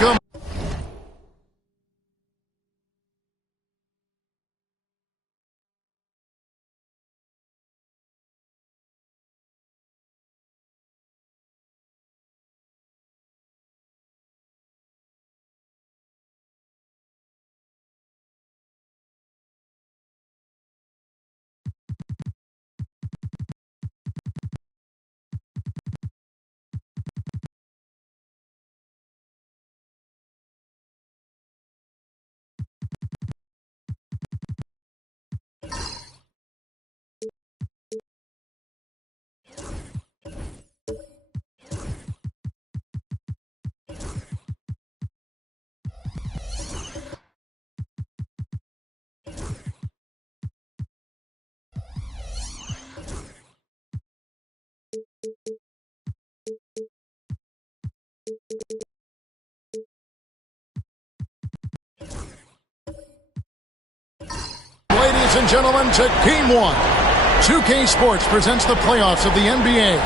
welcome. Ladies and gentlemen, to Game 1. 2K Sports presents the playoffs of the NBA.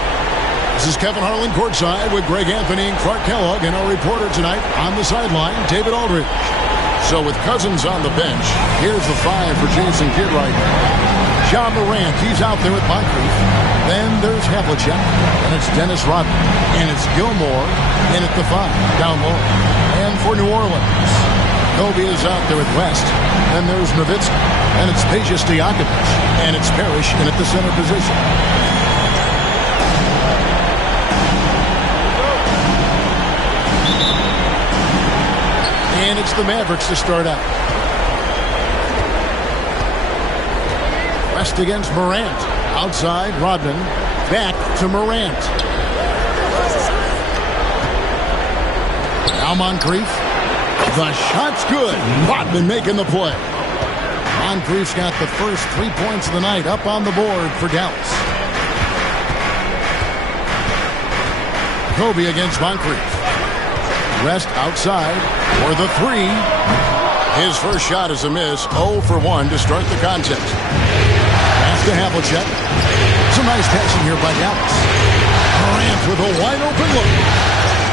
This is Kevin Harlan courtside with Greg Anthony and Clark Kellogg, and our reporter tonight on the sideline, David Aldridge. So with Cousins on the bench, here's the 5 for Jason Kidd right now. John Morant, he's out there with Moncrief. Then there's Havlicek, and it's Dennis Rodman, and it's Gilmore in at the 5, down low. And for New Orleans, Kobe is out there with West. Then there's Nowitzki, and it's Peja Stojakovic, and it's Parrish in at the center position. And it's the Mavericks to start out. West against Morant. Outside, Rodman. Back to Morant. Now Moncrief. The shot's good. Rodman making the play. Moncrief's got the first 3 points of the night up on the board for Dallas. Kobe against Moncrief. West outside for the 3. His first shot is a miss. 0 for 1 to start the contest. Pass to Havlicek. It's a nice passing here by Dallas. Morant with a wide open look.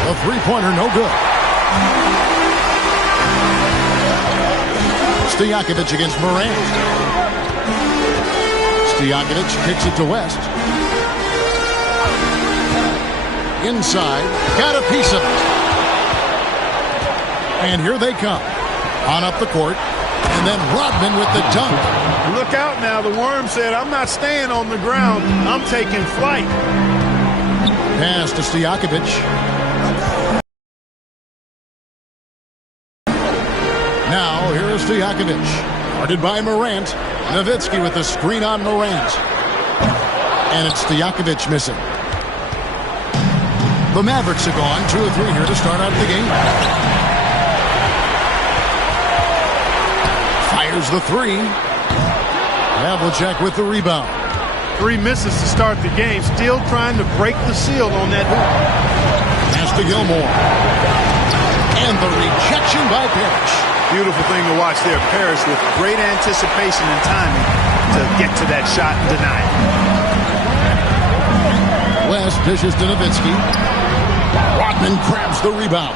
A three-pointer, no good. Stojakovic against Morant. Stojakovic kicks it to West. Inside. Got a piece of it. And here they come. On up the court. And then Rodman with the dunk. Look out now. The Worm said, I'm not staying on the ground. I'm taking flight. Pass to Stojakovic. Now, here is Stojakovic. Guarded by Morant. Nowitzki with the screen on Morant. And it's Stojakovic missing. The Mavericks are gone. 2 of 3 here to start out the game. Fires the 3. Havlicek with the rebound. 3 misses to start the game. Still trying to break the seal on that hoop. Pass to Gilmore. And the rejection by Parrish. Beautiful thing to watch there. Parrish with great anticipation and timing to get to that shot and deny it. West dishes to Nowitzki. Rodman grabs the rebound.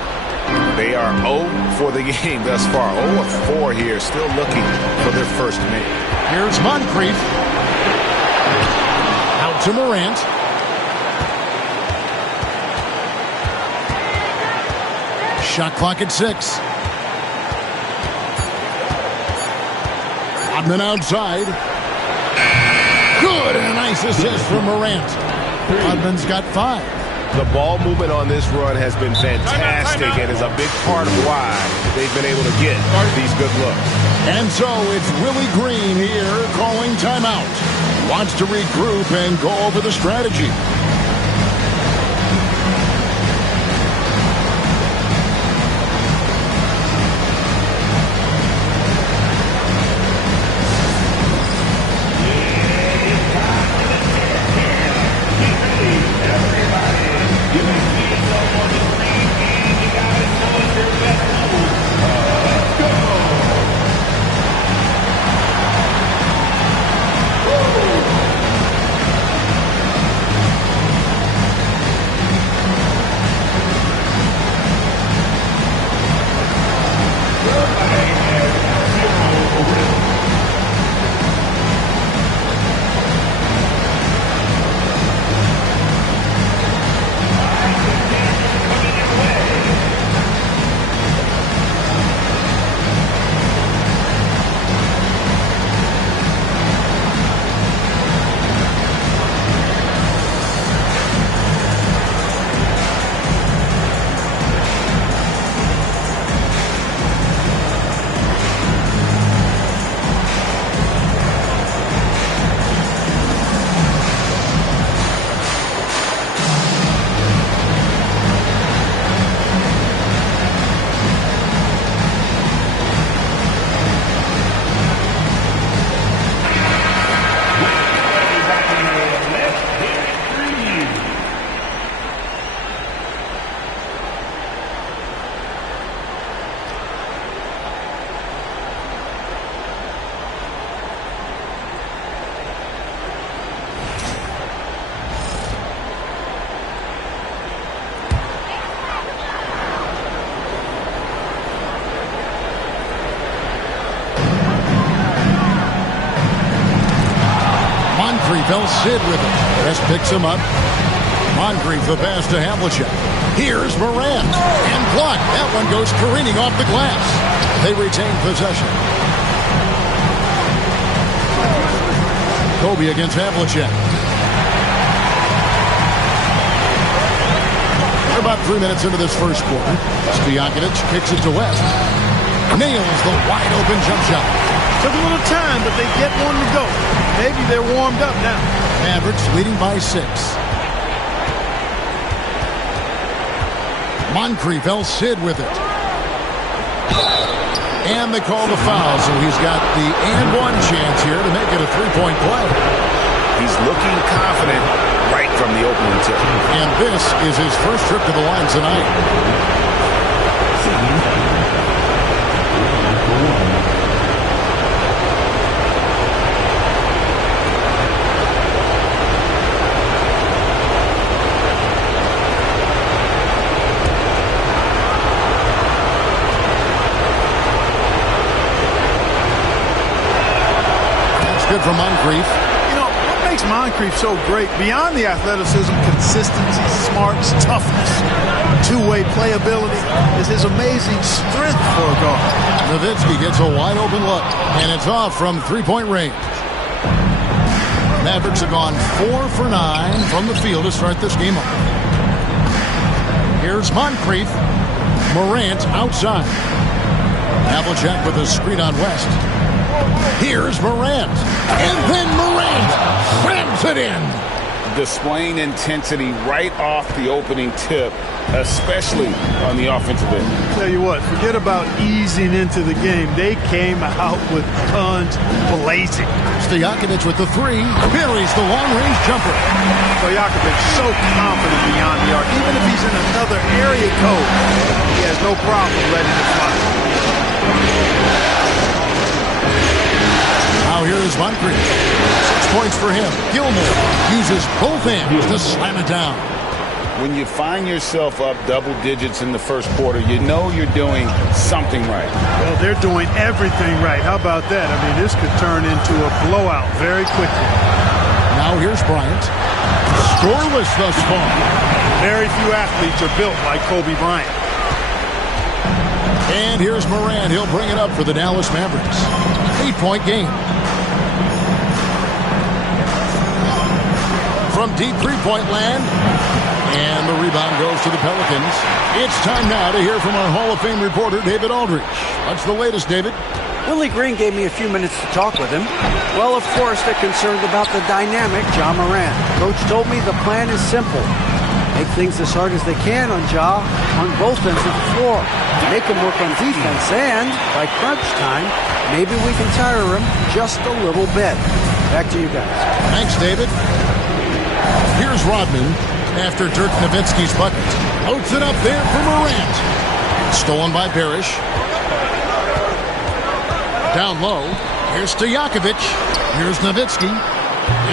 They are 0 for the game thus far. 0 of 4 here, still looking for their first minute. Here's Moncrief. Out to Morant. Shot clock at 6. Rodman outside. Good, and a nice assist from Morant. Rodman's got 5. The ball movement on this run has been fantastic and is a big part of why they've been able to get these good looks. And so it's Willie Green here calling timeout. Wants to regroup and go over the strategy. fell Sid with it. West picks him up. Moncrief the pass to Havlicek. Here's Morant. And blocked. That one goes careening off the glass. They retain possession. Kobe against Havlicek. We're about 3 minutes into this first quarter. Stojakovic kicks it to West. Nails the wide-open jump shot. Took a little time, but they get one to go. Maybe they're warmed up now. Mavericks leading by 6. Moncrief fell Sid with it. And they call the foul, so he's got the and one chance here to make it a three-point play. He's looking confident right from the opening tip. And this is his first trip to the line tonight. Good for Moncrief. You know, what makes Moncrief so great, beyond the athleticism, consistency, smarts, toughness, two-way playability, is his amazing strength for a guard. Nowitzki gets a wide-open look, and it's off from three-point range. Mavericks have gone 4 for 9 from the field to start this game off. Here's Moncrief. Morant outside. Havlicek with a screen on West. Here's Morant. And then Morant grabs it in. Displaying intensity right off the opening tip, especially on the offensive end. Tell you what, forget about easing into the game. They came out with guns blazing. Stojakovic with the three. Buries the long-range jumper. Stojakovic so confident beyond the arc. Even if he's in another area code, he has no problem letting it fly. Now here is Moncrief. 6 points for him. Gilmore uses both hands to slam it down. When you find yourself up double digits in the first quarter, you know you're doing something right. Well, they're doing everything right. How about that? I mean, this could turn into a blowout very quickly. Now here's Bryant. Scoreless thus far. Very few athletes are built like Kobe Bryant. And here's Morant. He'll bring it up for the Dallas Mavericks. 8-point game. From deep three-point land. And the rebound goes to the Pelicans. It's time now to hear from our Hall of Fame reporter, David Aldridge. What's the latest, David? Willie Green gave me a few minutes to talk with him. Well, of course, they're concerned about the dynamic Ja Morant. Coach told me the plan is simple. Make things as hard as they can on Ja on both ends of the floor. Make him work on defense, and by crunch time, maybe we can tire him just a little bit. Back to you guys. Thanks, David. Here's Rodman after Dirk Nowitzki's bucket. Loads it up there for Morant. Stolen by Parrish. Down low. Here's Stojakovic. Here's Nowitzki.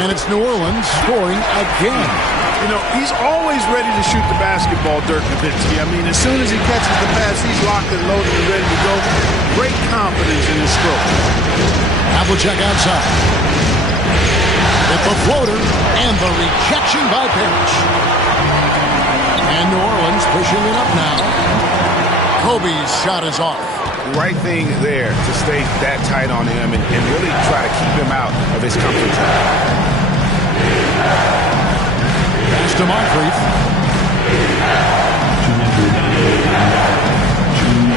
And it's New Orleans scoring again. You know, he's always ready to shoot the basketball, Dirk Nowitzki. I mean, as soon as he catches the pass, he's locked and loaded and ready to go. Great confidence in his stroke. Havlicek outside. With the floater and the rejection by Parrish. And New Orleans pushing it up now. Kobe's shot is off. Right thing there to stay that tight on him and really try to keep him out of his comfort zone. Pass to Moncrief.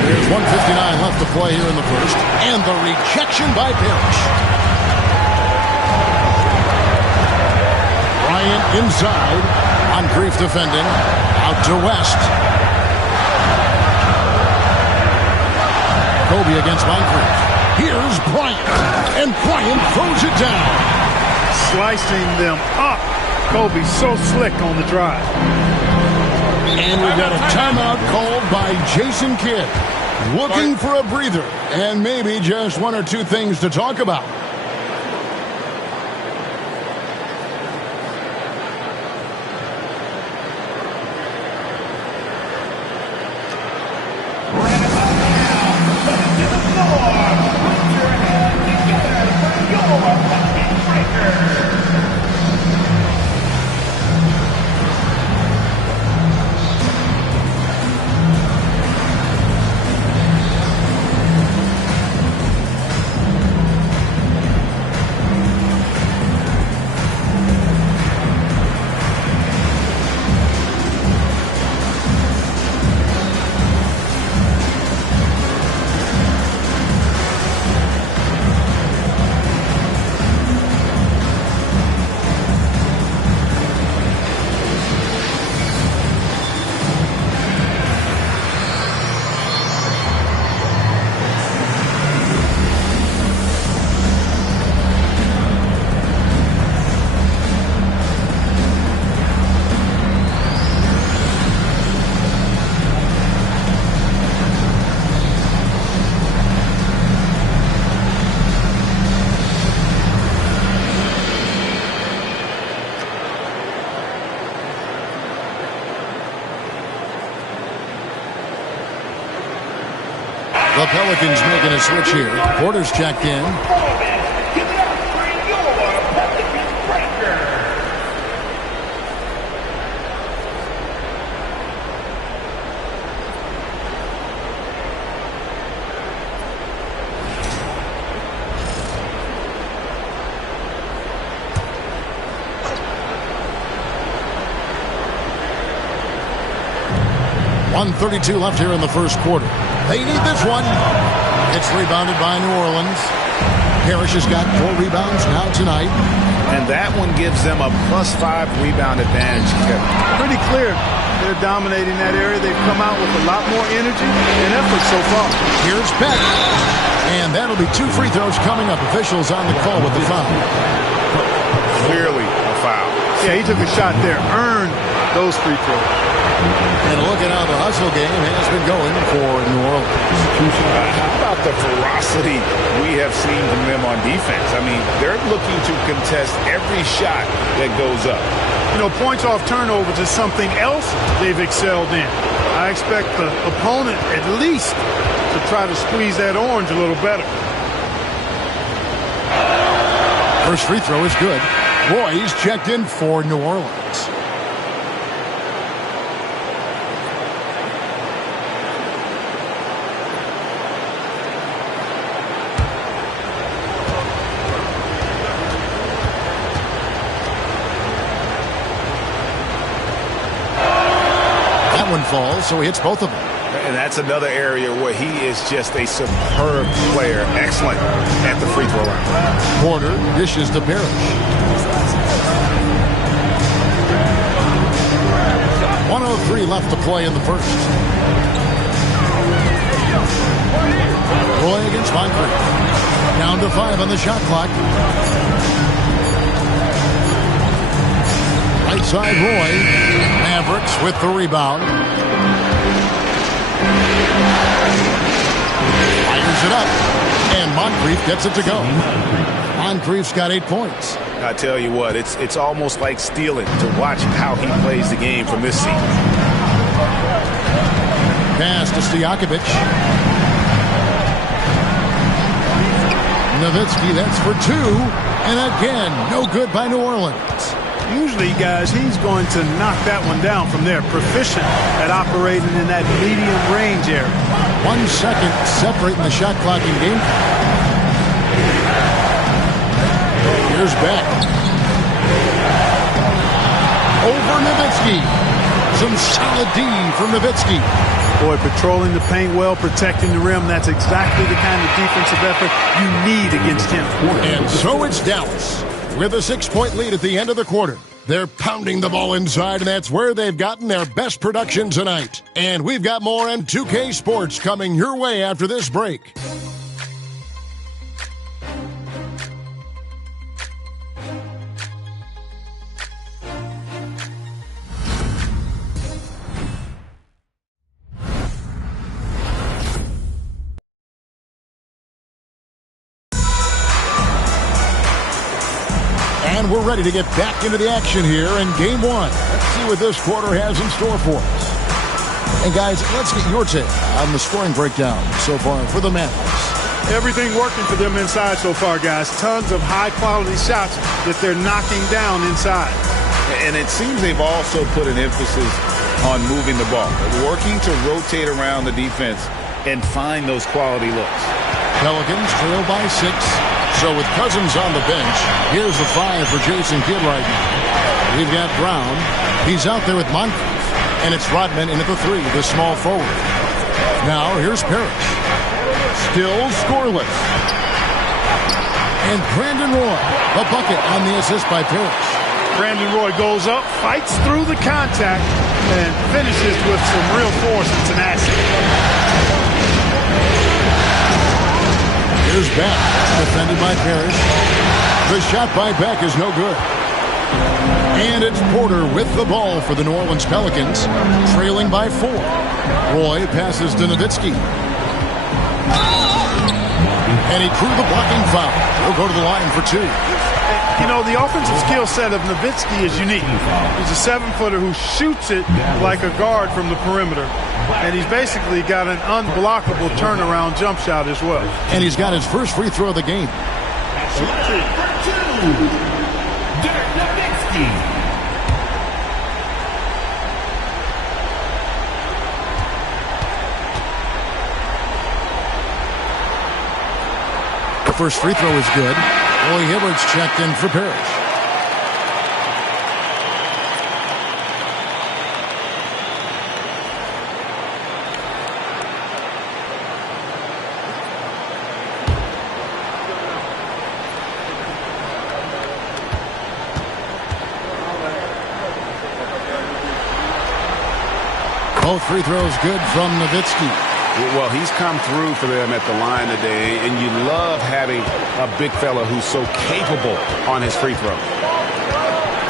There's 1:59 left to play here in the first. And the rejection by Parrish. Bryant inside. Moncrief defending. Out to West. Kobe against Moncrief. Here's Bryant. And Bryant throws it down. Slicing them up. Kobe so slick on the drive. And we've got a timeout called by Jason Kidd. Looking for a breather and maybe just one or two things to talk about. The Pelicans making a switch here. Porter's checked in. .132 left here in the first quarter. They need this one. It's rebounded by New Orleans. Parrish has got 4 rebounds now tonight. And that one gives them a +5 rebound advantage, Kevin. Pretty clear. They're dominating that area. They've come out with a lot more energy and effort so far. Here's Beck. And that'll be 2 free throws coming up. Officials on the call with the foul. Clearly a foul. Yeah, he took a shot there. Earned those free throws. And look at how the hustle game has been going for New Orleans. How about the ferocity we have seen from them on defense? I mean, they're looking to contest every shot that goes up. You know, points off turnovers is something else they've excelled in. I expect the opponent at least to try to squeeze that orange a little better. First free throw is good. Roy's checked in for New Orleans. One falls, so he hits both of them. And that's another area where he is just a superb player. Excellent at the free throw line. Porter dishes to Parrish. 1:03 left to play in the first. Roy against Moncrief. Down to 5 on the shot clock. Right side Roy. Mavericks with the rebound. Fires it up. And Moncrief gets it to go. Moncrief's got 8 points. I tell you what, it's almost like stealing to watch how he plays the game from this seat. Pass to Stojakovic. Nowitzki, that's for 2. And again, no good by New Orleans. Usually, guys, he's going to knock that one down from there. Proficient at operating in that medium range area. 1 second separating the shot clock in game. Here's Beck. Over Nowitzki. Some solid D from Nowitzki. Boy, patrolling the paint well, protecting the rim. That's exactly the kind of defensive effort you need against him. And so it's Dallas with a 6-point lead at the end of the quarter. They're pounding the ball inside, and that's where they've gotten their best production tonight. And we've got more M2K Sports coming your way after this break. And we're ready to get back into the action here in Game 1. Let's see what this quarter has in store for us. And guys, let's get your take on the scoring breakdown so far for the Mavericks. Everything working for them inside so far, guys. Tons of high-quality shots that they're knocking down inside. And it seems they've also put an emphasis on moving the ball, working to rotate around the defense and find those quality looks. Pelicans trail by 6. So with Cousins on the bench, here's the 5 for Jason Kidd right now. We've got Brown. He's out there with Moncrief. And it's Rodman in at the 3, the small forward. Now here's Parrish. Still scoreless. And Brandon Roy, a bucket on the assist by Parrish. Brandon Roy goes up, fights through the contact, and finishes with some real force and tenacity. Here's Beck, defended by Parrish. The shot by Beck is no good. And it's Porter with the ball for the New Orleans Pelicans, trailing by 4. Roy passes to Nowitzki. And he drew the blocking foul. He'll go to the line for 2. You know, the offensive skill set of Nowitzki is unique. He's a 7-footer who shoots it like a guard from the perimeter. And he's basically got an unblockable turnaround jump shot as well. And he's got his first free throw of the game. The first free throw is good. Roy Hibbert's checked in for Parrish. Both free throws good from Nowitzki. Well, he's come through for them at the line today, and you love having a big fella who's so capable on his free throw.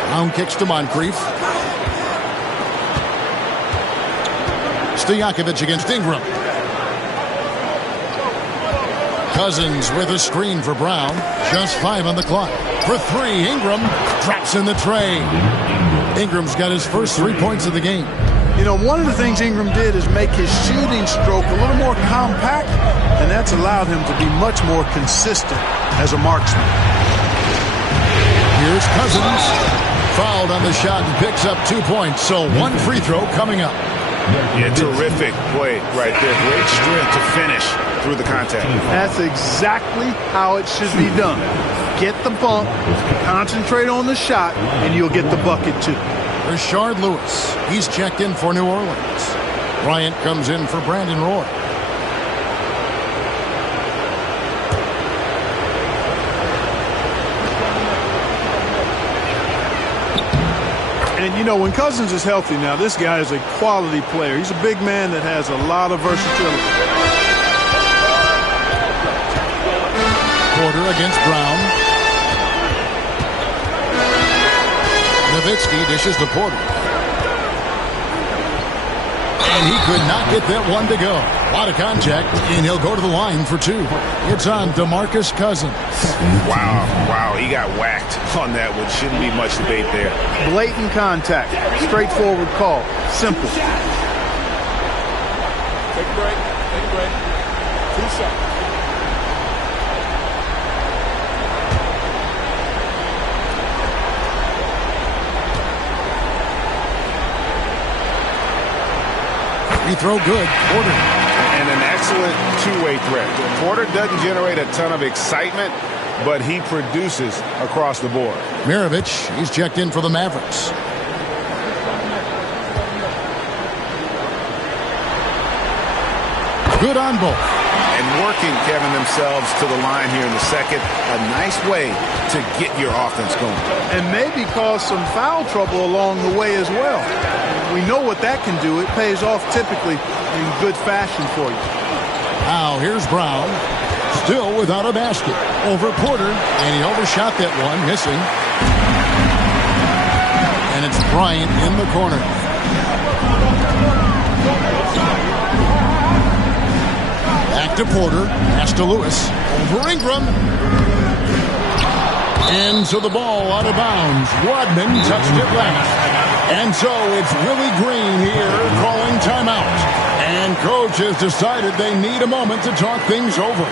Brown kicks to Moncrief. Stojakovic against Ingram. Cousins with a screen for Brown. Just 5 on the clock. For 3, Ingram drops in the tray. Ingram's got his first 3 points of the game. You know, one of the things Ingram did is make his shooting stroke a little more compact, and that's allowed him to be much more consistent as a marksman. Here's Cousins. Fouled on the shot and picks up 2 points, so 1 free throw coming up. Yeah, terrific play right there. Great strength to finish through the contact. That's exactly how it should be done. Get the bump, concentrate on the shot, and you'll get the bucket too. Rashard Lewis. He's checked in for New Orleans. Bryant comes in for Brandon Roy. And, you know, when Cousins is healthy now, this guy is a quality player. He's a big man that has a lot of versatility. Porter against Brown. Nowitzki dishes to Porter. And he could not get that one to go. A lot of contact, and he'll go to the line for 2. It's on DeMarcus Cousins. Wow, he got whacked on that one. Shouldn't be much debate there. Blatant contact. Straightforward call. Simple. Take a break. 2 shots. Free throw good. Porter. And an excellent two-way threat. Porter doesn't generate a ton of excitement, but he produces across the board. Mirovic, he's checked in for the Mavericks. Good on both. And working, Kevin, themselves to the line here in the second. A nice way to get your offense going. And maybe cause some foul trouble along the way as well. We know what that can do. It pays off typically in good fashion for you. Now here's Brown. Still without a basket. Over Porter. And he overshot that one, missing. And it's Bryant in the corner. Back to Porter. Pass to Lewis. Over Ingram. And so the ball out of bounds. Rodman touched it last. And so it's Willie Green here calling timeout. And coach has decided they need a moment to talk things over.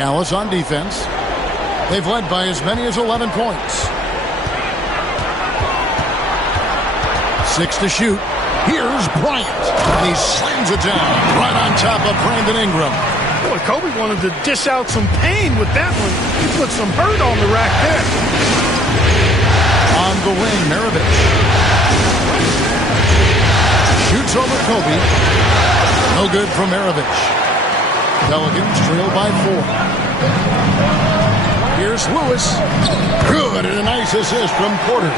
Dallas on defense. They've led by as many as 11 points. 6 to shoot. Here's Bryant. And he slams it down right on top of Brandon Ingram. Boy, Kobe wanted to dish out some pain with that one. He put some hurt on the rack there. On the wing, Maravich. Shoots over Kobe. No good from Maravich. Pelicans trail by 4. Here's Lewis. Good, and a nice assist from Porter.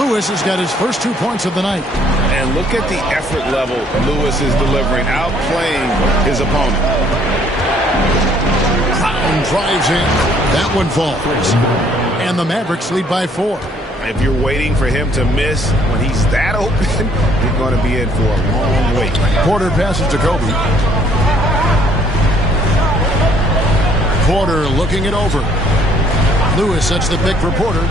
Lewis has got his first 2 points of the night. And look at the effort level Lewis is delivering, outplaying his opponent. Brown drives in. That one falls. And the Mavericks lead by 4. If you're waiting for him to miss when he's that open, you're going to be in for a long wait. Porter passes to Kobe. Porter looking it over. Lewis sets the pick for Porter.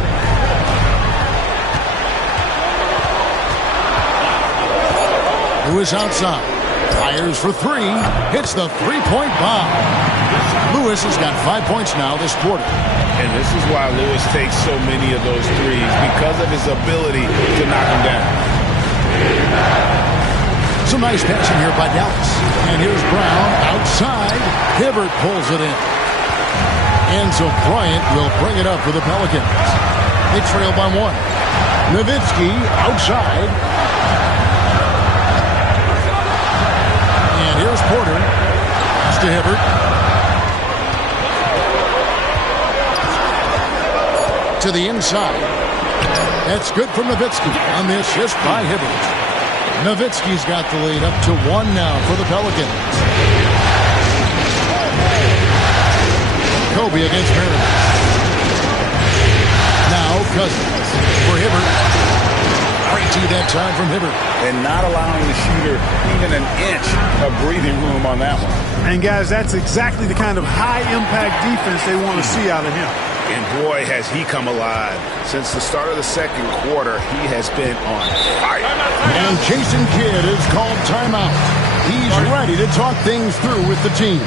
Lewis outside. Fires for 3. Hits the three-point bomb. Lewis has got 5 points now this quarter. And this is why Lewis takes so many of those threes, because of his ability to knock them down. Some nice passing here by Dallas. And here's Brown outside. Hibbert pulls it in. And so Bryant will bring it up for the Pelicans. They trail by 1. Nowitzki outside. And here's Porter. It's to Hibbert. To the inside. That's good from Nowitzki on the assist by Hibbert. Nowitzki's got the lead up to 1 now for the Pelicans. Kobe against Maravich. Now Cousins for Hibbert. Great tee that time from Hibbert. And not allowing the shooter even an inch of breathing room on that one. And guys, that's exactly the kind of high-impact defense they want to see out of him. And boy, has he come alive. Since the start of the second quarter, he has been on fire. And Jason Kidd is called timeout. He's ready to talk things through with the team.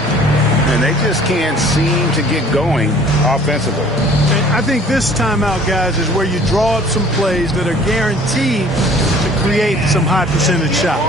And they just can't seem to get going offensively. And I think this timeout, guys, is where you draw up some plays that are guaranteed to create some high percentage shots.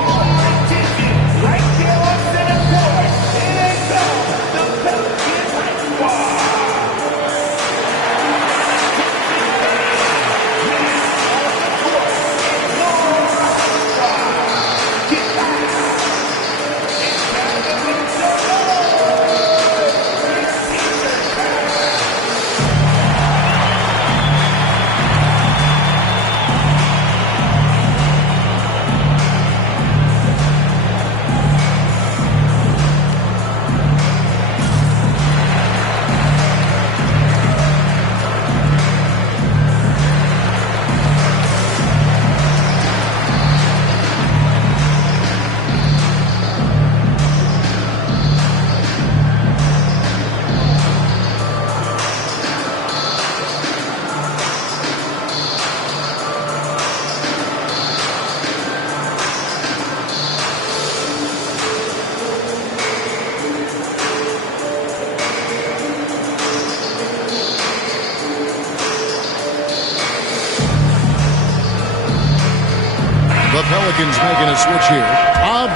The Pelicans making a switch here.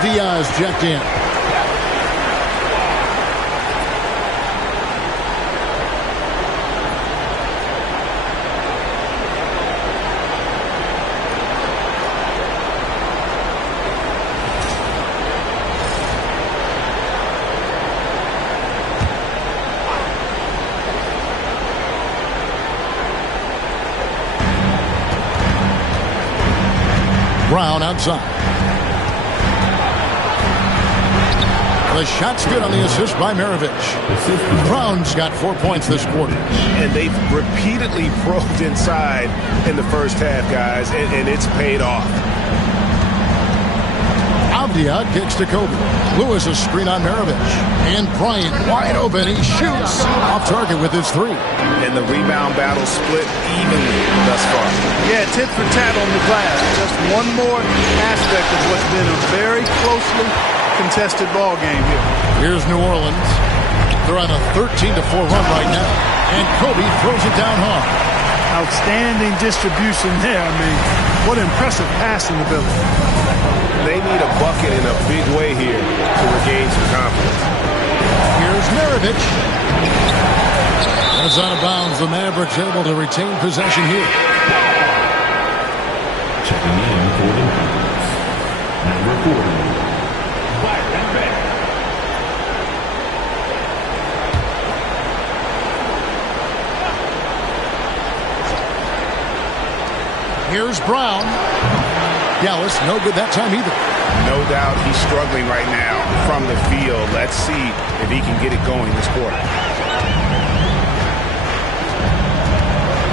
Diaz checked in. Brown outside. The shot's good on the assist by Maravich. Brown's got 4 points this quarter. And they've repeatedly probed inside in the first half, guys, and it's paid off. Avdia kicks to Kobe. Lewis a screen on Maravich. And Bryant wide open. He shoots off target with his 3. And the rebound battle split evenly thus far. Yeah, tit for tat on the glass. Just one more aspect of what's been a very closely contested ball game here. Here's New Orleans. They're on a 13-4 run right now. And Kobe throws it down hard. Outstanding distribution there. I mean, what impressive passing ability. They need a bucket in a big way here to regain some confidence. Here's Maravich. It's out of bounds. The Mavericks able to retain possession here. Checking in for the Mavericks. Number 40. Here's Brown. Dallas, no good that time either. No doubt he's struggling right now from the field. Let's see if he can get it going this quarter.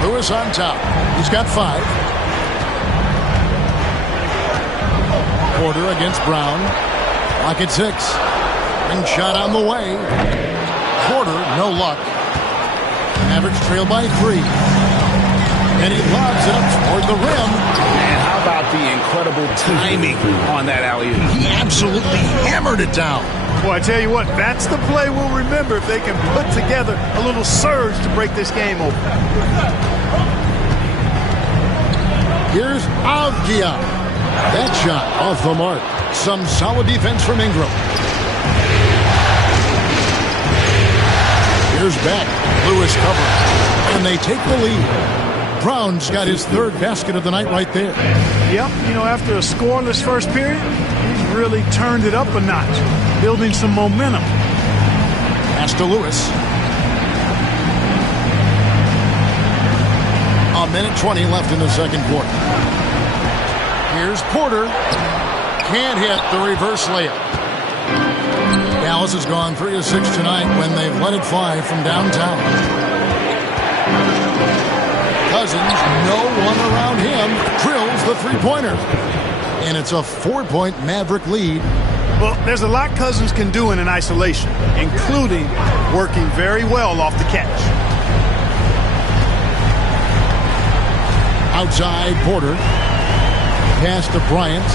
Lewis on top. He's got 5. Porter against Brown. Lock at 6. And shot on the way. Porter, no luck. Mavericks trail by 3. And he lobs it up toward the rim. And how about the incredible timing on that alley-oop? He absolutely hammered it down. Well, I tell you what, that's the play we'll remember if they can put together a little surge to break this game open. Here's Avdia. That shot off the mark. Some solid defense from Ingram. Here's Beck. Lewis covering. And they take the lead. Brown's got his 3rd basket of the night right there. Yep, you know, after a scoreless first period, he's really turned it up a notch, building some momentum. Pass to Lewis. A minute 20 left in the second quarter. Here's Porter. Can't hit the reverse layup. Dallas has gone 3 of 6 tonight when they've let it fly from downtown. Cousins, no one around him, drills the three-pointer. And it's a 4-point Maverick lead. Well, there's a lot Cousins can do in an isolation, including working very well off the catch. Outside, Porter. Pass to Bryant.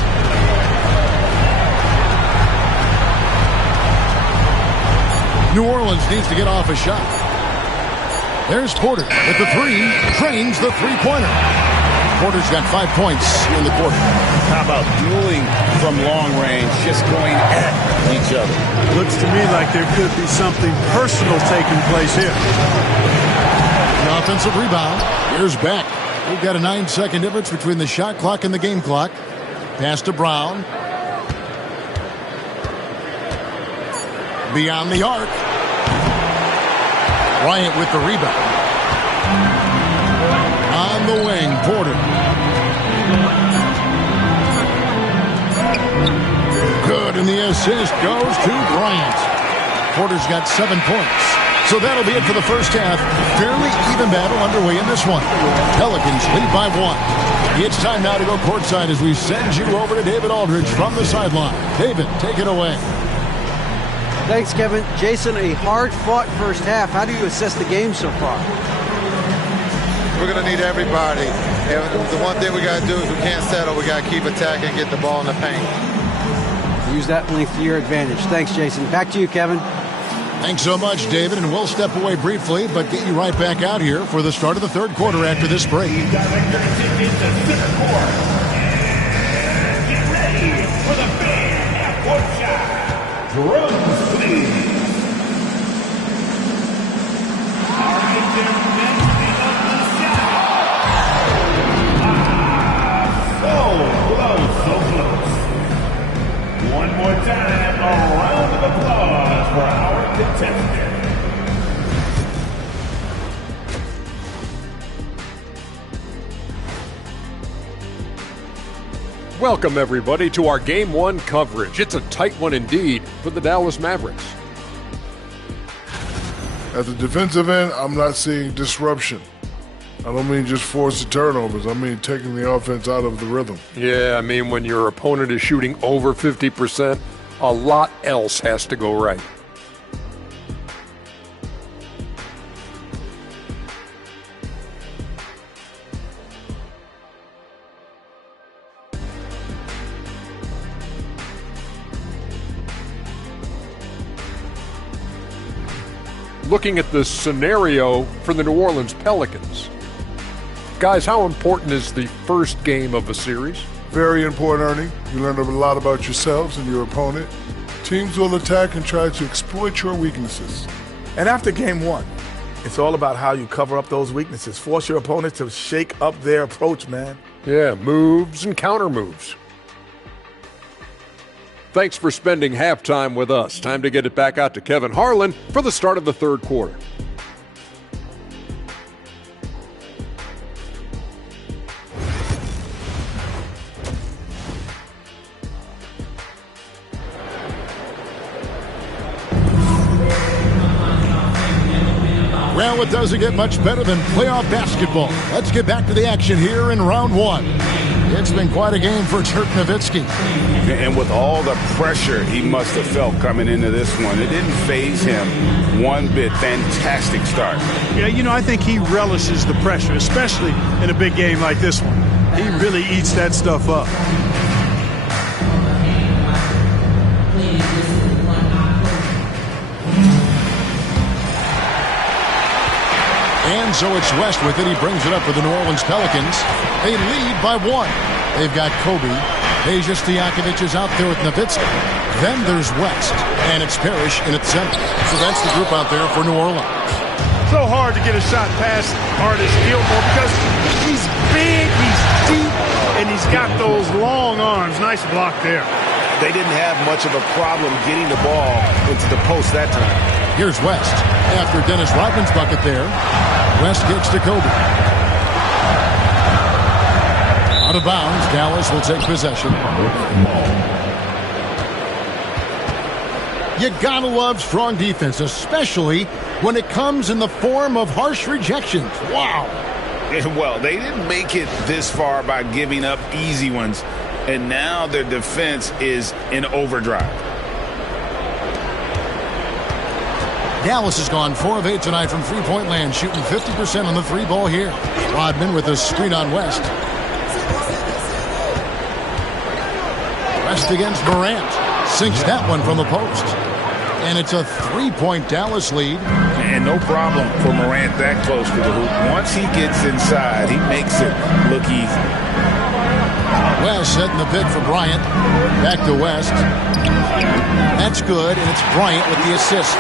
New Orleans needs to get off a shot. There's Porter with the 3, trains the three-pointer. Porter's got 5 points in the quarter. How about dueling from long range, just going at each other? Looks to me like there could be something personal taking place here. The offensive rebound. Here's Beck. We've got a 9-second difference between the shot clock and the game clock. Pass to Brown. Beyond the arc. Bryant with the rebound. On the wing, Porter. Good, and the assist goes to Bryant. Porter's got 7 points. So that'll be it for the first half. Fairly even battle underway in this one. Pelicans lead by 1. It's time now to go courtside as we send you over to David Aldridge from the sideline. David, take it away. Thanks, Kevin. Jason, a hard-fought first half. How do you assess the game so far? We're going to need everybody. And the one thing we got to do is we can't settle. We got to keep attacking and get the ball in the paint. Use that length to your advantage. Thanks, Jason. Back to you, Kevin. Thanks so much, David. And we'll step away briefly, but get you right back out here for the start of the third quarter after this break. Direct your attention to center court. And get ready for the big half-court shot. Drums, please. All right, gentlemen, bring up the shot. So close. One more time, a round of applause for our contestant. Welcome, everybody, to our Game 1 coverage. It's a tight one indeed for the Dallas Mavericks. At the defensive end, I'm not seeing disruption. I don't mean just forcing turnovers. I mean taking the offense out of the rhythm. Yeah, I mean when your opponent is shooting over 50%, a lot else has to go right. looking at the scenario for the New Orleans Pelicans. Guys, how important is the first game of a series? Very important, Ernie. You learn a lot about yourselves and your opponent. Teams will attack and try to exploit your weaknesses. And after game one, it's all about how you cover up those weaknesses. Force your opponent to shake up their approach, man. Yeah, moves and counter moves. Thanks for spending halftime with us. Time to get it back out to Kevin Harlan for the start of the third quarter. Well, it doesn't get much better than playoff basketball. Let's get back to the action here in round one. It's been quite a game for Dirk Nowitzki. And with all the pressure he must have felt coming into this one, it didn't faze him one bit. Fantastic start. Yeah, you know, I think he relishes the pressure, especially in a big game like this one. He really eats that stuff up. And so it's West with it. He brings it up for the New Orleans Pelicans. They lead by one. They've got Kobe. Peja Stojakovic is out there with Nowitzki. Then there's West. And it's Parrish in its center. So that's the group out there for New Orleans. So hard to get a shot past Artis Gilmore because he's big, he's deep, and he's got those long arms. Nice block there. They didn't have much of a problem getting the ball into the post that time. Here's West. After Dennis Rodman's bucket there, West kicks to Kobe. Out of bounds, Dallas will take possession. You gotta love strong defense, especially when it comes in the form of harsh rejections. Wow. Well, they didn't make it this far by giving up easy ones, and now their defense is in overdrive. Dallas has gone 4 of 8 tonight from three-point land, shooting 50% on the three ball here. Rodman with a screen on West. West against Morant. Sinks that one from the post. And it's a three-point Dallas lead. And no problem for Morant that close to the hoop. Once he gets inside, he makes it look easy. West setting the pick for Bryant. Back to West. That's good, and it's Bryant with the assist.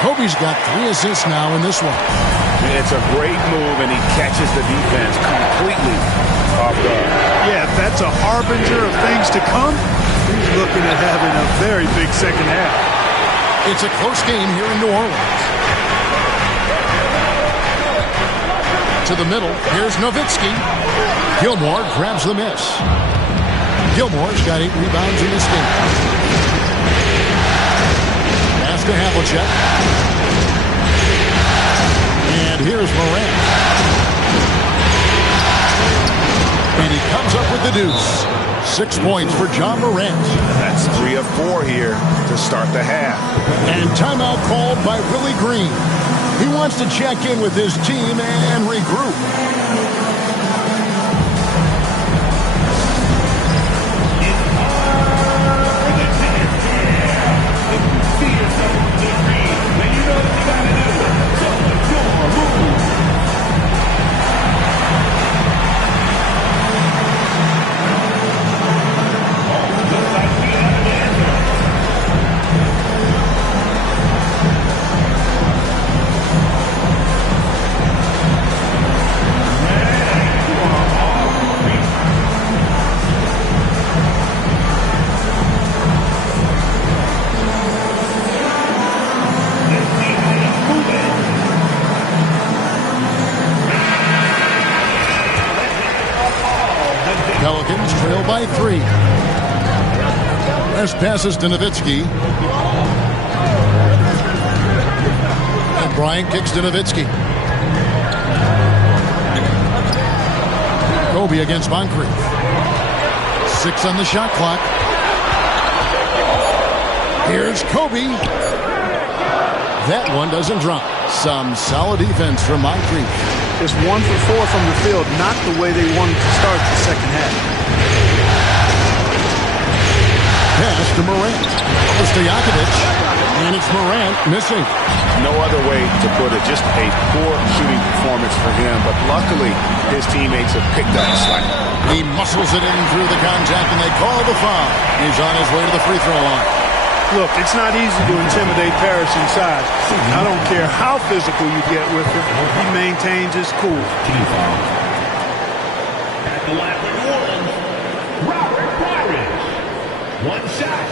Kobe's got 3 assists now in this one. It's a great move, and he catches the defense completely off guard. Yeah, if that's a harbinger of things to come, he's looking at having a very big second half. It's a close game here in New Orleans. To the middle, here's Nowitzki. Gilmore grabs the miss. Gilmore's got 8 rebounds in this game. Pass to Havlicek. And here's Morant. And he comes up with the deuce. 6 points for John Morant. That's 3 of 4 here to start the half. And timeout called by Willie Green. He wants to check in with his team and regroup. Pelicans trail by 3. West passes to Nowitzki. And Bryant kicks to Nowitzki. Kobe against Moncrief. 6 on the shot clock. Here's Kobe. That one doesn't drop. Some solid defense from Moncrief. Just 1 for 4 from the field, not the way they wanted to start the second half. Pass to Morant. To Stojakovic. And it's Morant missing. No other way to put it. Just a poor shooting performance for him. But luckily, his teammates have picked up the slack. He muscles it in through the contact, and they call the foul. He's on his way to the free throw line. Look, it's not easy to intimidate Parrish inside. I don't care how physical you get with him. He maintains his cool. Team foul. At the line for New Orleans, Robert Parrish. One shot.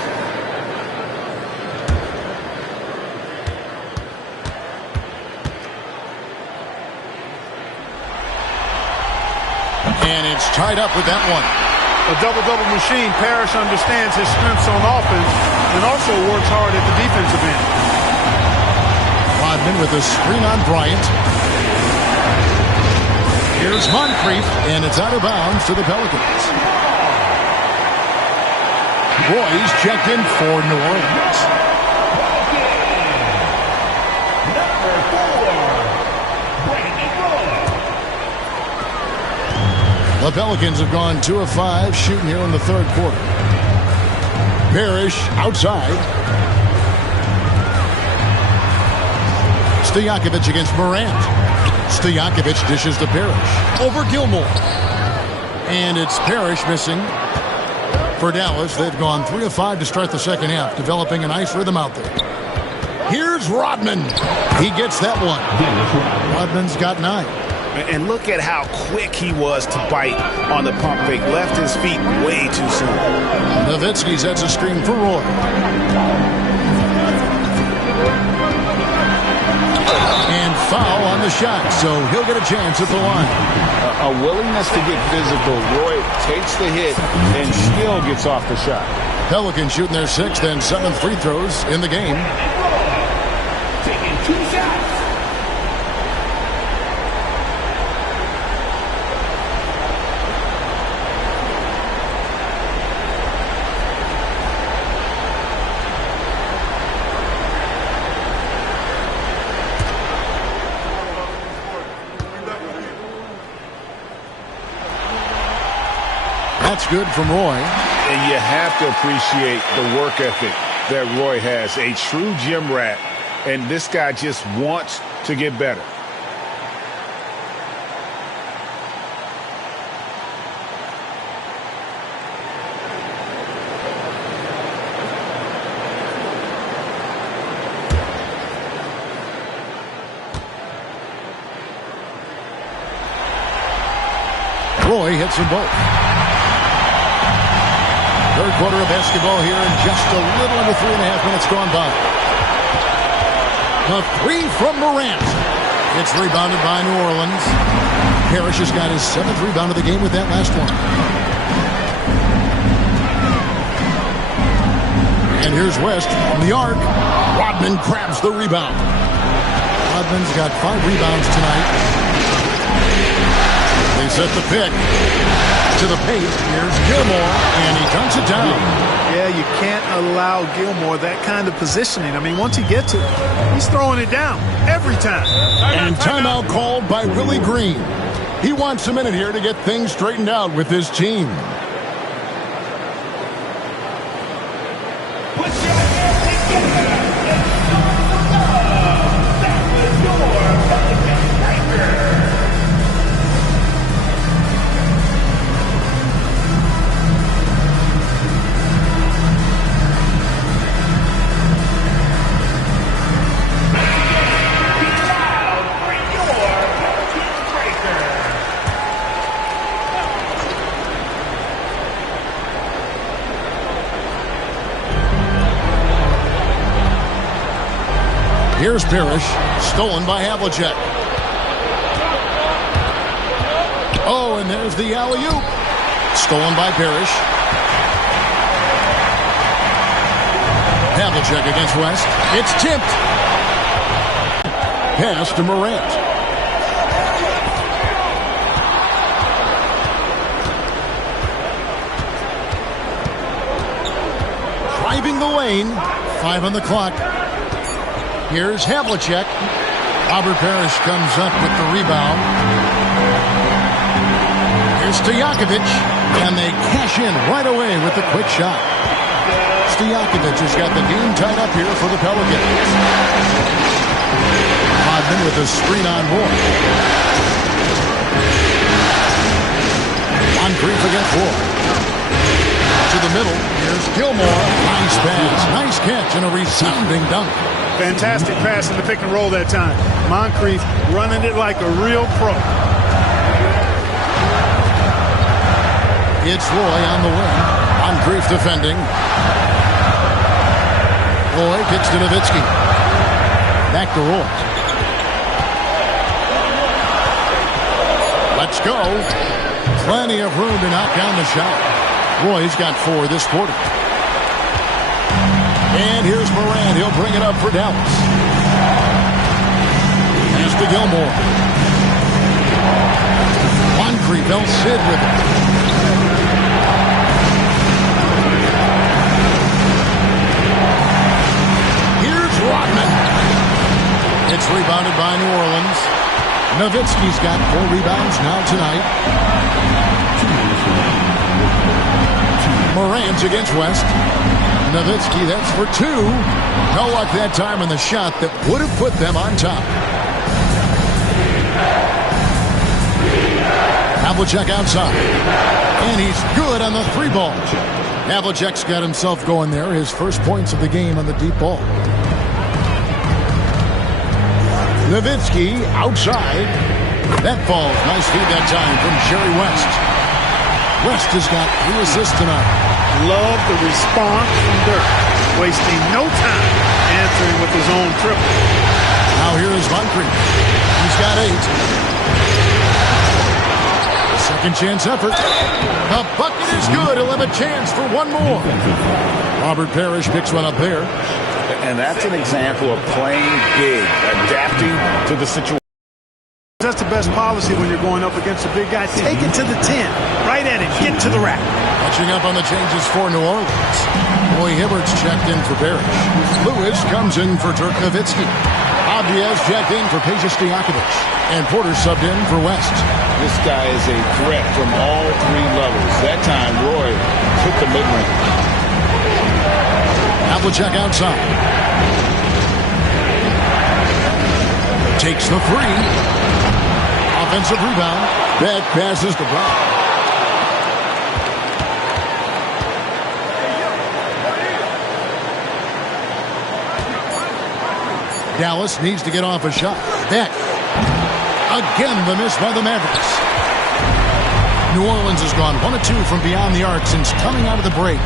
And it's tied up with that one. A double-double machine. Parrish understands his strengths on offense and also works hard at the defensive end. Rodman with a screen on Bryant. Here's Moncrief, and it's out of bounds to the Pelicans. Roy's checked in for New Orleans. Number 4, Brandon Roy. The Pelicans have gone 2 of 5 shooting here in the third quarter. Parrish outside. Stojakovic against Morant. Stojakovic dishes to Parrish. Over Gilmore. And it's Parrish missing for Dallas. They've gone 3 of 5 to start the second half, developing a nice rhythm out there. Here's Rodman. He gets that one. Rodman's got 9. And look at how quick he was to bite on the pump fake. Left his feet way too soon. Nowitzki sets a screen for Roy. And foul on the shot, so he'll get a chance at the line. A willingness to get physical. Roy takes the hit and still gets off the shot. Pelicans shooting their 6th and 7th free throws in the game. Taking 2 shots. That's good from Roy. And you have to appreciate the work ethic that Roy has. A true gym rat. And this guy just wants to get better. Roy hits them both. Third quarter of basketball here, and just a little under 3.5 minutes gone by. A 3 from Morant. It's rebounded by New Orleans. Parrish has got his 7th rebound of the game with that last one. And here's West from the arc. Rodman grabs the rebound. Rodman's got 5 rebounds tonight. They set the pick. To the paint, here's Gilmore, and he dunks it down. Yeah, you can't allow Gilmore that kind of positioning. I mean, once he gets it, he's throwing it down every time. And timeout called by Willie Green. He wants a minute here to get things straightened out with his team. Put your hands together. That was your Pelican Striker. Here's Parrish, stolen by Havlicek. Oh, and there's the alley-oop. Stolen by Parrish. Havlicek against West. It's tipped. Pass to Morant. Driving the lane. 5 on the clock. Here's Havlicek. Robert Parrish comes up with the rebound. Here's Stojakovic. And they cash in right away with the quick shot. Stojakovic has got the game tied up here for the Pelicans. Rodman with a screen on Roy. Moncrief against Roy. To the middle. Here's Gilmore. Nice pass. Nice catch and a resounding dunk. Fantastic pass in the pick and roll that time. Moncrief running it like a real pro. It's Roy on the wing. Moncrief defending. Roy kicks to Nowitzki. Back to Roy. Let's go. Plenty of room to knock down the shot. Roy's got 4 this quarter. And here's Morant. He'll bring it up for Dallas. Pass to Gilmore. Moncrief, El Cid with it. Here's Rodman. It's rebounded by New Orleans. Nowitzki's got 4 rebounds now tonight. Morant against West. Nowitzki, that's for 2. No luck that time on the shot that would have put them on top. Havlicek outside. And he's good on the 3 ball. Havlicek's got himself going there. His first points of the game on the deep ball. Nowitzki outside. That falls. Nice feed that time from Jerry West. West has got 3 assists tonight. Love the response from Dirk. Wasting no time answering with his own triple. Now here is Moncrief. He's got 8. Second chance effort. The bucket is good. He'll have a chance for 1 more. Robert Parrish picks one up there. And that's an example of playing big, adapting to the situation. That's the best policy when you're going up against a big guy. Take it to the 10. Right at him. Get to the rack. Catching up on the changes for New Orleans. Roy Hibbert's checked in for Parrish. Lewis comes in for Dirk Nowitzki. Abdias checked in for Peja Stojakovic. And Porter subbed in for West. This guy is a threat from all 3 levels. That time, Roy took the mid-range. Havlicek outside. Takes the 3. Offensive rebound. That passes to Brown. Dallas needs to get off a shot. Beck. Again, the miss by the Mavericks. New Orleans has gone 1 of 2 from beyond the arc since coming out of the break.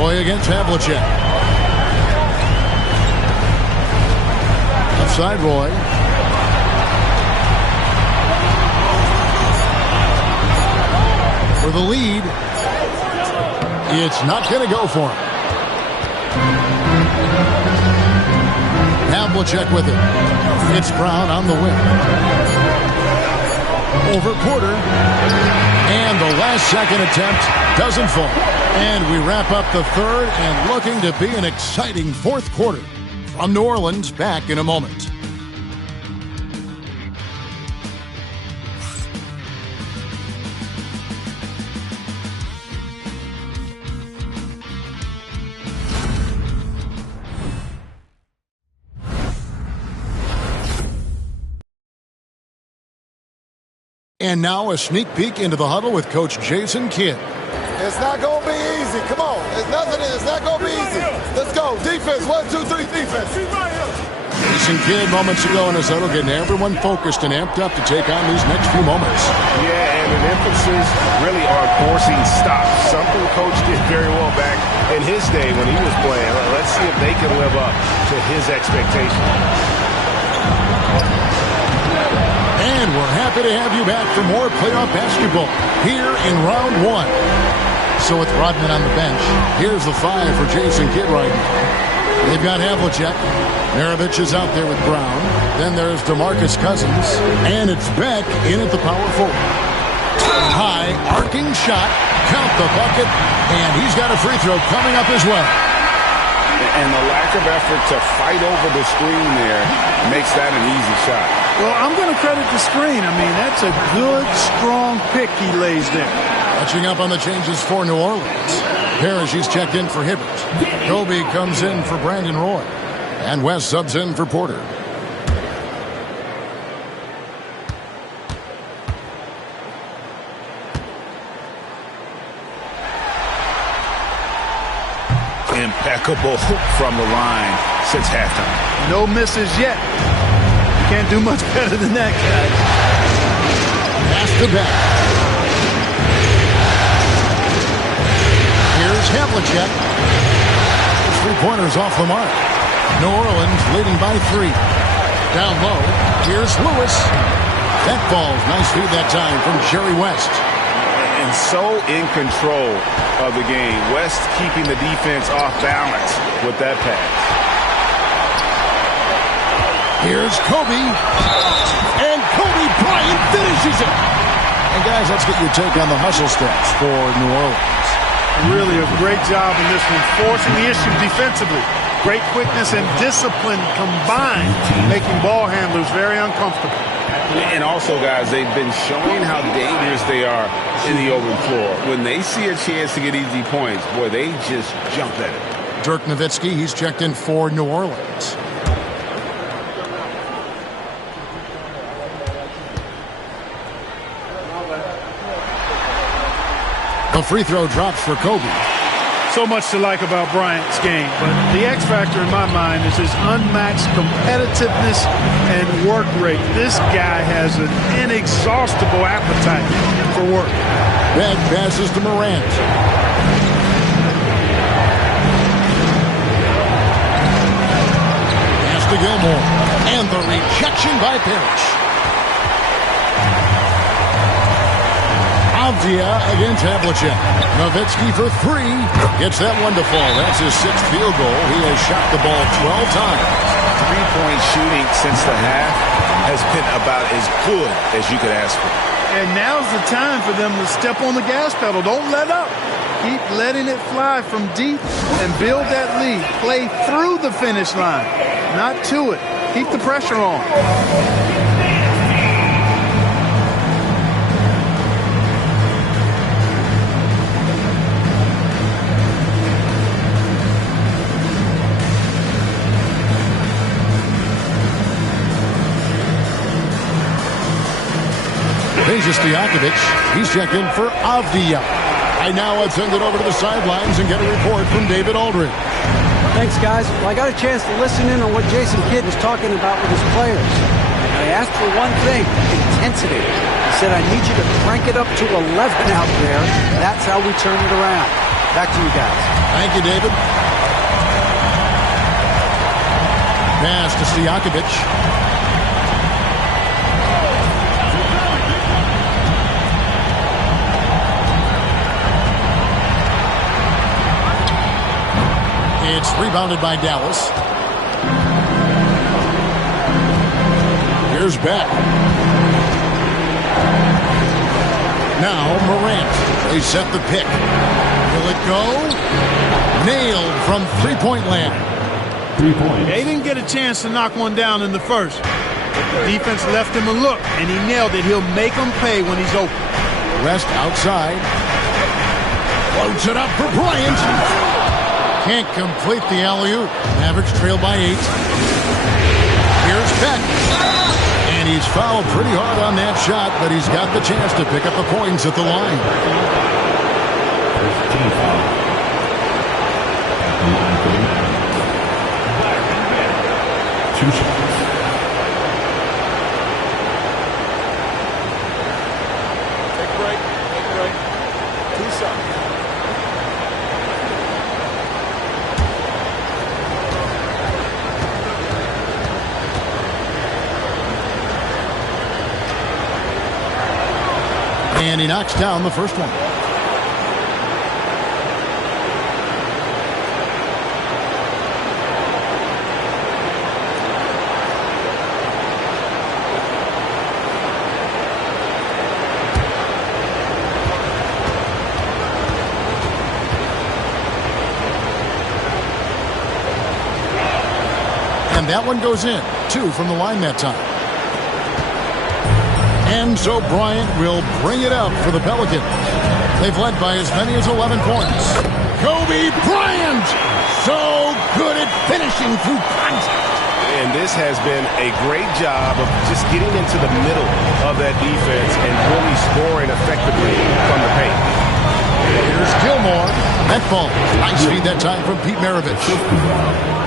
Roy against Havlicek. Outside Roy. For the lead. It's not going to go for him. Havlicek with it. It's Brown on the wing. Over Porter. And the last second attempt doesn't fall. And we wrap up the 3rd and looking to be an exciting 4th quarter. From New Orleans, back in a moment. And now a sneak peek into the huddle with Coach Jason Kidd. It's not going to be easy. Come on. It's not going to be easy. Let's go. Defense. 1, 2, 3, defense. Jason Kidd moments ago in his huddle getting everyone focused and amped up to take on these next few moments. Yeah, and an emphasis really on forcing stops. Something the coach did very well back in his day when he was playing. Let's see if they can live up to his expectations. And we're happy to have you back for more playoff basketball here in round 1. So with Rodman on the bench, here's the 5 for Jason Kidd right now. They've got Havlicek. Maravich is out there with Brown. Then there's DeMarcus Cousins. And it's Beck in at the power forward. High, arcing shot. Count the bucket. And he's got a free throw coming up as well. And the lack of effort to fight over the screen there makes that an easy shot. Well, I'm going to credit the screen. I mean, that's a good, strong pick he lays there. Catching up on the changes for New Orleans. Parrish, he's checked in for Hibbert. Kobe comes in for Brandon Roy. And West subs in for Porter. Impeccable from the line since halftime. No misses yet. You can't do much better than that, guys. Pass to back. Here's Havlicek. 3-pointers off the mark. New Orleans leading by 3. Down low. Here's Lewis. That falls. Nice feed that time from Jerry West. And so in control of the game. West keeping the defense off balance with that pass. Here's Kobe. And Kobe Bryant finishes it. And guys, let's get your take on the hustle steps for New Orleans. Really a great job in this one, forcing the issue defensively. Great quickness and discipline combined, making ball handlers very uncomfortable. And also, guys, they've been showing how dangerous they are in the open floor. When they see a chance to get easy points, boy, they just jump at it. Dirk Nowitzki, he's checked in for New Orleans. The free throw drops for Kobe. So much to like about Bryant's game, but the X factor in my mind is his unmatched competitiveness and work rate. This guy has an inexhaustible appetite for work. Beck passes to Morant. Pass to Gilmore. And the rejection by Parrish. Avdia against Havlicek. Nowitzki for 3. Gets that one to fall. That's his 6th field goal. He has shot the ball 12 times. 3-point shooting since the half has been about as good as you could ask for. And now's the time for them to step on the gas pedal. Don't let up. Keep letting it fly from deep and build that lead. Play through the finish line, not to it. Keep the pressure on. Stojakovic, he's checked in for Avdia. I now send it over to the sidelines and get a report from David Aldridge. Thanks, guys. Well, I got a chance to listen in on what Jason Kidd was talking about with his players. And I asked for one thing, intensity. He said, I need you to crank it up to 11 out there. That's how we turn it around. Back to you guys. Thank you, David. Pass to Stojakovic. It's rebounded by Dallas. Here's Beck. Now Morant. They set the pick. Will it go? Nailed from three-point land. 3-point. They didn't get a chance to knock one down in the first. But the defense left him a look, and he nailed it. He'll make them pay when he's open. West outside. Floats it up for Bryant. Can't complete the alley-oop. Mavericks trail by 8. Here's Beck. And he's fouled pretty hard on that shot, but he's got the chance to pick up the points at the line. First team foul. At the line for 2 shots. Take a break. 2 shots. And he knocks down the first one. And that one goes in. 2 from the line that time. And so Bryant will bring it up for the Pelicans. They've led by as many as 11 points. Kobe Bryant, so good at finishing through contact. And this has been a great job of just getting into the middle of that defense and really scoring effectively from the paint. Here's Gilmore. Net ball. Nice feed that time from Pete Maravich.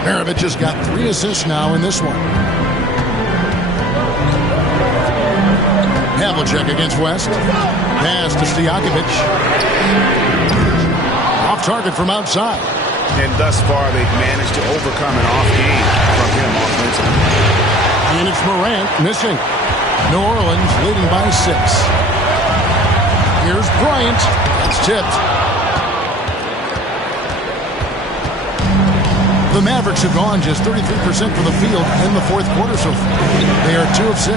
Maravich has got 3 assists now in this one. Havlicek against West. Pass to Stojakovic. Off target from outside. And thus far, they've managed to overcome an off game from him offensively. And it's Morant missing. New Orleans leading by 6. Here's Bryant. It's tipped. The Mavericks have gone just 33% from the field in the fourth quarter so far. They are 2 of 6.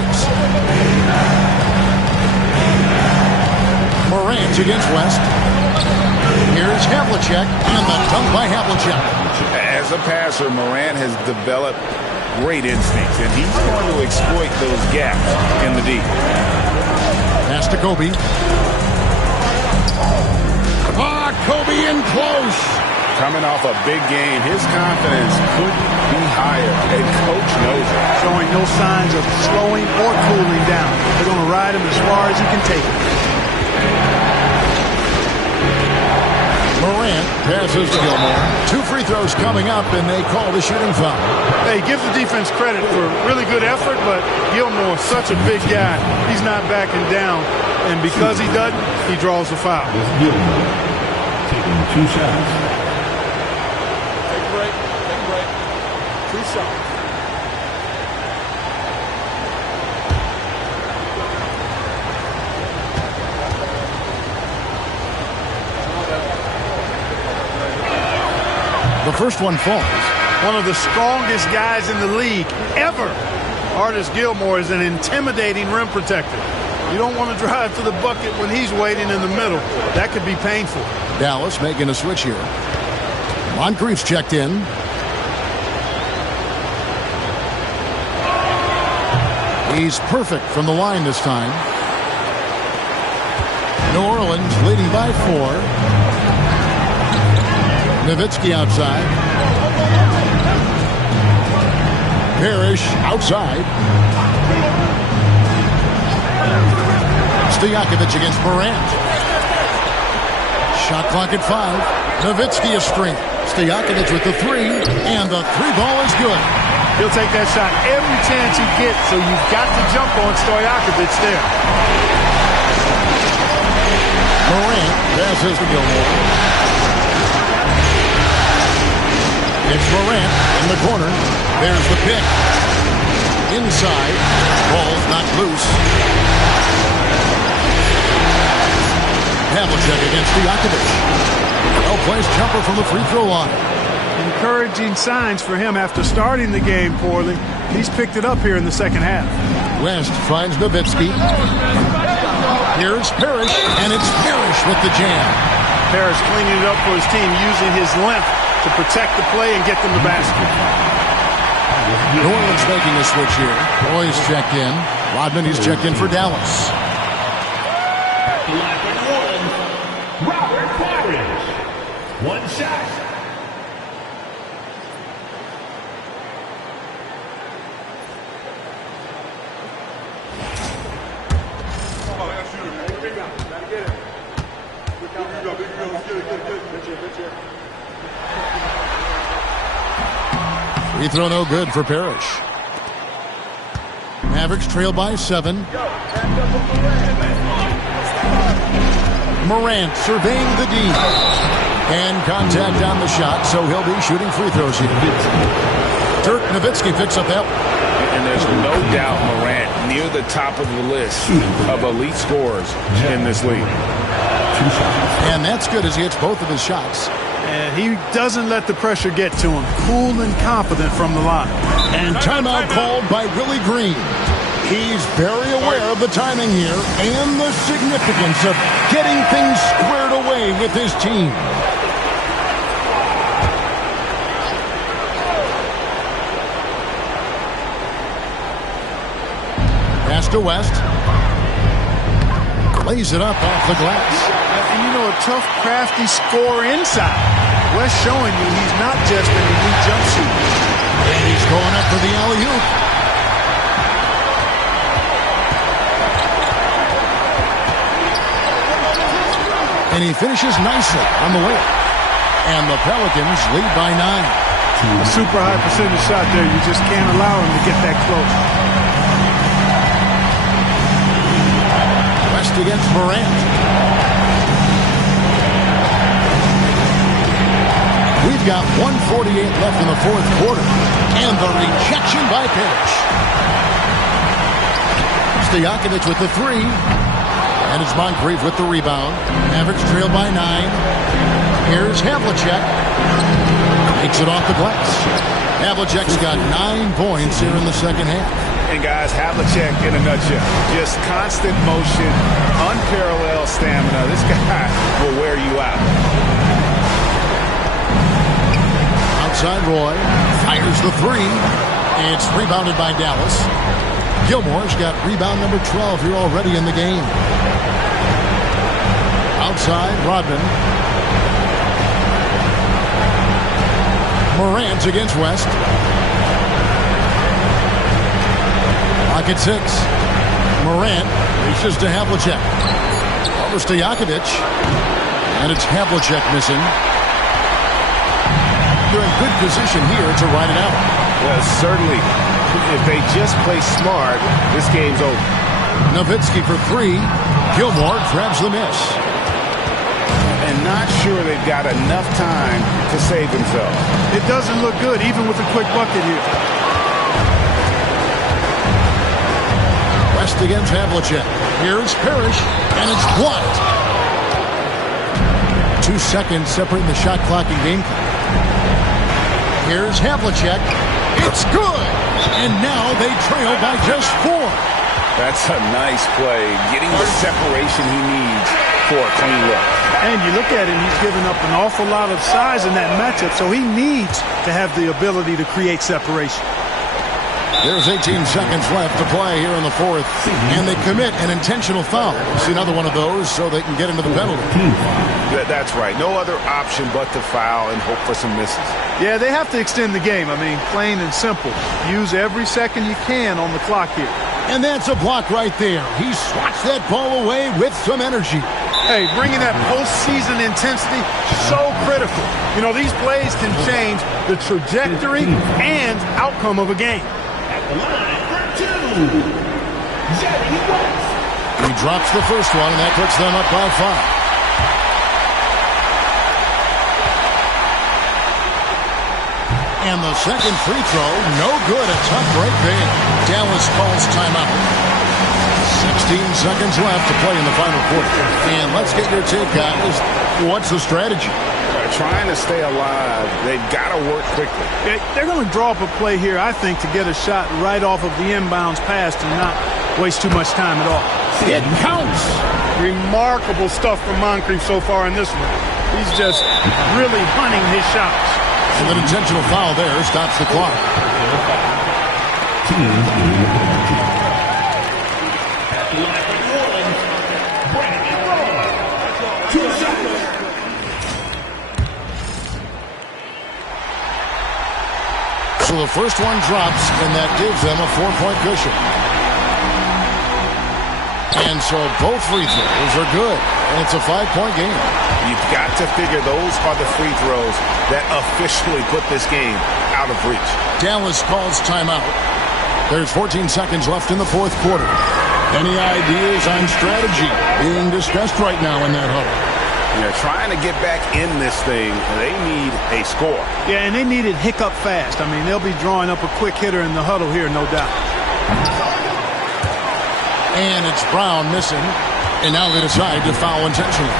Morant against West. Here's Havlicek, and the dunk by Havlicek. As a passer, Morant has developed great instincts, and he's going to exploit those gaps in the D. Pass to Kobe. Kobe in close. Coming off a big game, his confidence couldn't be higher, and Coach knows it. Showing no signs of slowing or cooling down. They're going to ride him as far as he can take him. Morant passes to Gilmore. 2 free throws coming up, and they call the shooting foul. Hey, give the defense credit for really good effort, but Gilmore, such a big guy, he's not backing down. And because he doesn't, he draws the foul. Gilmore taking 2 shots. Take a break. 2 shots. The first one falls. One of the strongest guys in the league ever. Artis Gilmore is an intimidating rim protector. You don't want to drive to the bucket when he's waiting in the middle. That could be painful. Dallas making a switch here. Moncrief's checked in. He's perfect from the line this time. New Orleans leading by 4. Nowitzki outside. Parrish outside. Stojakovic against Morant. Shot clock at 5. Nowitzki a string. Stojakovic with the 3, and the 3 ball is good. He'll take that shot every chance he gets, so you've got to jump on Stojakovic there. Morant passes to Gilmore. It's Morant in the corner. There's the pick. Inside. Ball's not loose. Havlicek against Stojakovic. Well-placed jumper from the free throw line. Encouraging signs for him after starting the game poorly. He's picked it up here in the second half. West finds Nowitzki. Here's Parrish, and it's Parrish with the jam. Parrish cleaning it up for his team, using his length to protect the play and get them the basket. New Orleans making a switch here. Boys checked in. Rodman, he's checked in for Dallas. Robert Parrish. 1 shot. Free throw no good for Parrish. Mavericks trail by 7. Morant surveying the D. And contact on the shot, so he'll be shooting free throws here. Dirk Nowitzki picks up that one. And there's no doubt Morant near the top of the list of elite scorers in this league. And that's good as he hits both of his shots. And he doesn't let the pressure get to him. Cool and confident from the line. And timeout called by Willie Green. He's very aware of the timing here and the significance of getting things squared away with his team. Pass to West. lays it up off the glass. And you know, a tough, crafty scorer inside. West showing you he's not just an elite jump shooter. And he's going up for the alley-oop. And he finishes nicely on the way. And the Pelicans lead by 9. A super high percentage shot there. You just can't allow him to get that close. West against Morant. We've got 1:48 left in the fourth quarter. And the rejection by Parrish. Stojakovic with the 3. And it's Moncrief with the rebound. Mavericks trail by 9. Here's Havlicek. Takes it off the glass. Havlicek's got 9 points here in the second half. And guys, Havlicek in a nutshell. Just constant motion, unparalleled stamina. This guy will wear you out. Outside Roy. Fires the 3. And it's rebounded by Dallas. Gilmore's got rebound number 12 here already in the game. Outside, Rodman. Morant against West. Pocket 6. Morant reaches to Havlicek. Over Stojakovic. And it's Havlicek missing. They're in good position here to ride it out. Well, certainly. If they just play smart, this game's over. Nowitzki for 3. Gilmore grabs the miss. And not sure they've got enough time to save themselves. It doesn't look good, even with a quick bucket here. West against Havlicek. Here's Parrish, and it's blocked. 2 seconds separating the shot clock and game clock. Here's Havlicek. It's good! And now they trail by just 4. That's a nice play. Getting the separation he needs for a clean look. And you look at him, he's given up an awful lot of size in that matchup, so he needs to have the ability to create separation. There's 18 seconds left to play here in the fourth, and they commit an intentional foul. See another one of those so they can get into the penalty. That's right. No other option but to foul and hope for some misses. Yeah, they have to extend the game. I mean, plain and simple. Use every second you can on the clock here. And that's a block right there. He swats that ball away with some energy. Hey, bringing that postseason intensity, so critical. You know, these plays can change the trajectory and outcome of a game. At the line for 2. He drops the first one, and that puts them up by 5. And the second free throw, no good. A tough break there. Dallas calls timeout. 16 seconds left to play in the final quarter. And let's get your take, guys. What's the strategy? Trying to stay alive. They've got to work quickly. They're going to draw up a play here, I think, to get a shot right off of the inbounds pass and not waste too much time at all. It counts. Remarkable stuff from Moncrief so far in this one. He's just really hunting his shots. And an intentional foul there stops the clock. So the first one drops, and that gives them a 4-point cushion. And so both free throws are good, and it's a 5-point game. You've got to figure those are the free throws that officially put this game out of reach. Dallas calls timeout. There's 14 seconds left in the fourth quarter. Any ideas on strategy being discussed right now in that huddle? They're trying to get back in this thing. They need a score. Yeah, and they need it hiccup fast. I mean, they'll be drawing up a quick hitter in the huddle here, no doubt. And it's Brown missing. And now they decide to foul intentionally.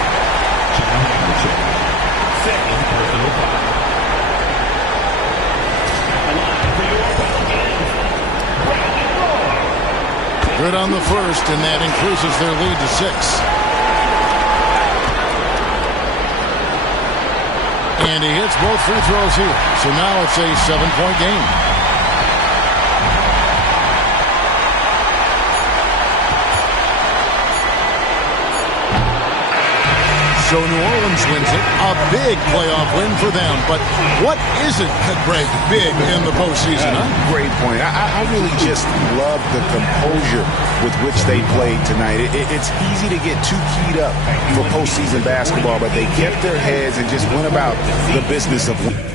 Good on the first, and that increases their lead to 6. And he hits both free throws here. So now it's a 7-point game. So New Orleans wins it. A big playoff win for them. But what isn't, Greg, big in the postseason, huh? Great point. I really just love the composure with which they played tonight. It's easy to get too keyed up for postseason basketball, but they kept their heads and just went about the business of winning.